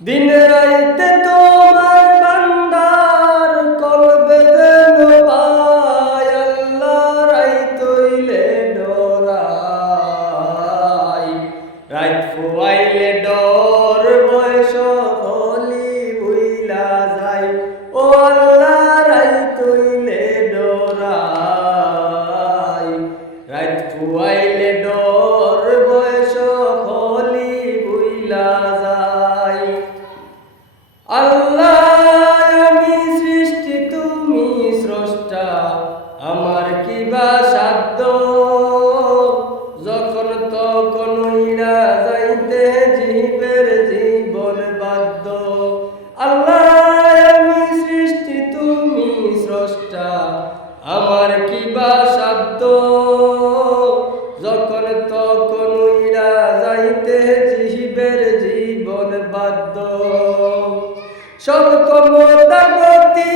দিন রাইতে তোমার বান্দার কলবে যেন পায়, আল্লাহ রাইত হইলে ডরাই, রাইত ফুয়াইলে ডর বয়স হলি বুইলা যায়, ও আল্লাহ রাইত হইলে ডরাই, রাইত ফুয়াইলে ডর বয়স হলি বুইলা যায়। আল্লাহ আমি সৃষ্টি তুমি স্রষ্টা, আমার কি বা সাধ্য, যখন তখন উইড়া যাইতে জীবের জীবন বাধ্য। আল্লাহ আমি সৃষ্টি তুমি স্রষ্টা, আমার কি বা সাধ্য, যখন তখন উইড়া যাইতে জীবের জীবন বাধ্য। সব ক্ষমতা গতি